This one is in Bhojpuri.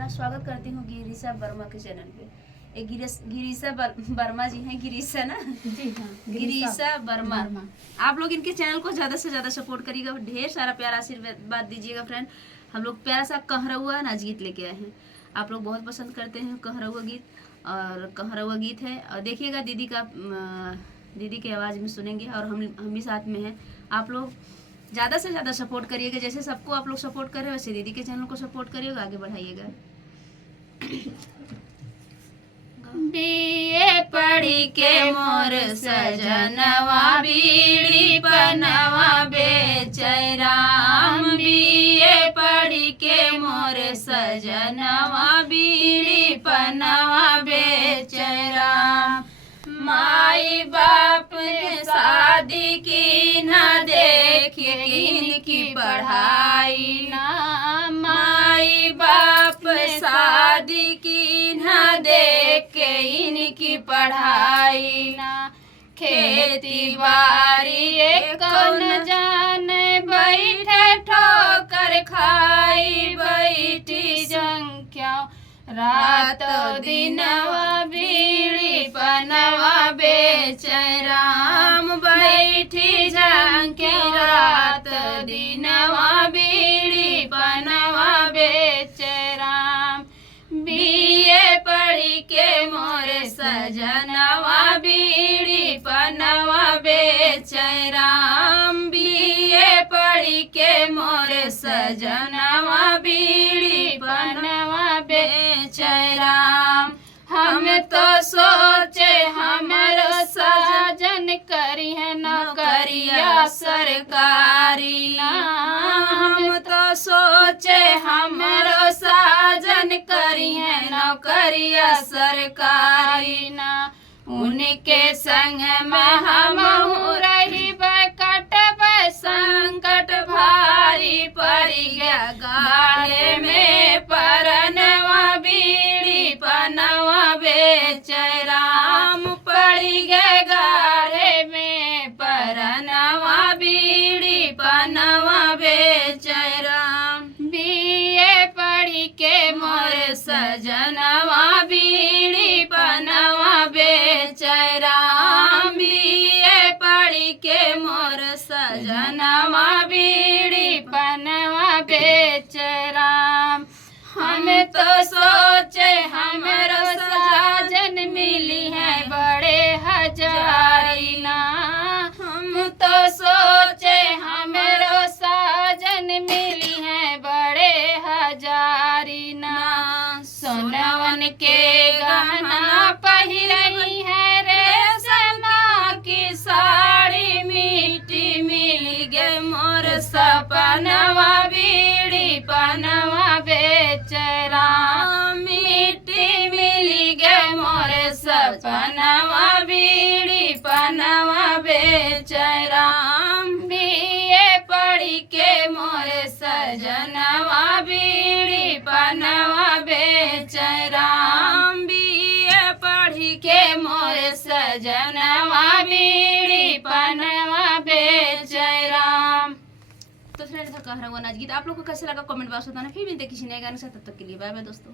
वंदना, स्वागत करती हूँ गिरीशा वर्मा के चैनल पे। एक गिरीशा वर्मा जी हैं, गिरीशा ना जी हाँ, गिरीशा वर्मा। आप लोग इनके चैनल को ज़्यादा से ज़्यादा सपोर्ट करिएगा, ढेर सारा प्यारा आशीर्वाद दीजिएगा फ्रेंड। हम लोग प्यारा सा कहरौआ नाच गीत लेके आए हैं, आप लोग बहुत पसंद करते हैं कहरौआ गीत, और कहरौआ गीत है। और देखिएगा दीदी की आवाज़ में सुनेंगे, और हम भी साथ में हैं। आप लोग ज़्यादा से ज़्यादा सपोर्ट करिएगा, जैसे सबको आप लोग सपोर्ट कर रहे हो वैसे दीदी के चैनल को सपोर्ट करिएगा, आगे बढ़ाइएगा। बीए पढ़ी के मोर सजनवा बीड़ी पनवा बेचै राम, बीए पढ़ी के मोर सजनवा बीड़ी पनवा बेचै राम। माई बाप ने शादी की ना देख इनकी पढ़ाई ना, माई बाप शादी की ना देख इनकी पढ़ाई ना। खेती बाड़ी कौन जाने बैठे ठोकर खाई, बैठी जंक्या रात दिनवा बीड़ी पनवा बेचै राम, बैठी जंक्या रात दिनवा बीड़ी पनवा बेचै राम। बीए पढ़ी के मोर सजनवा बीड़ी पनवा बेचै राम, बीए पढ़ी के मोर सजनवा बीड़ी पनवा बेचै राम। हम तो सोचे हमरो साजन करी है नौकरिया सरकारी ना, हम तो सोचे हमरो साजन करी है नौकरिया सरकारी ना। उनके संग में हम रही कटब संकट भारी, पड़ी गया गाड़े में परनवा बीड़ी पनवा बेचै राम, पड़ी गए गाड़े में परनवा बीड़ी पनवा बेचै राम। बीए पढ़ी के मोर सजनवा बीड़ी पनवा बेचै राम, बीए पढ़ी के मोर सजनवा बीड़ी पनवा बेचै राम। हम तो सोचे हमरो साजन मिली है बड़े हजारी ना, हम तो सोचे हमरो साजन मिली है बड़े हजारी ना। सोनवन के गहना पहिरई है रेशमा की साड़ी, मिट्टी मिल गए मोर सपनवा बीड़ी पनवा बेचै राम, मिट्टी मिल गए मोर सपनवा बीड़ी पनवा बेचै राम। बीए पढ़ी के मोर सजनवा बीड़ी पनवा बेचै राम, बीए पढ़ी के मोर सजनवा बीड़ी पनवा बेचै राम। तो फ्रेंड्स, कहरौआ नाच गीत आप लोग को कैसे लगा कमेंट बॉक्स में बताना। फिर मिलते किसी नए गाने से, तब तक के लिए बाय बाय दोस्तों।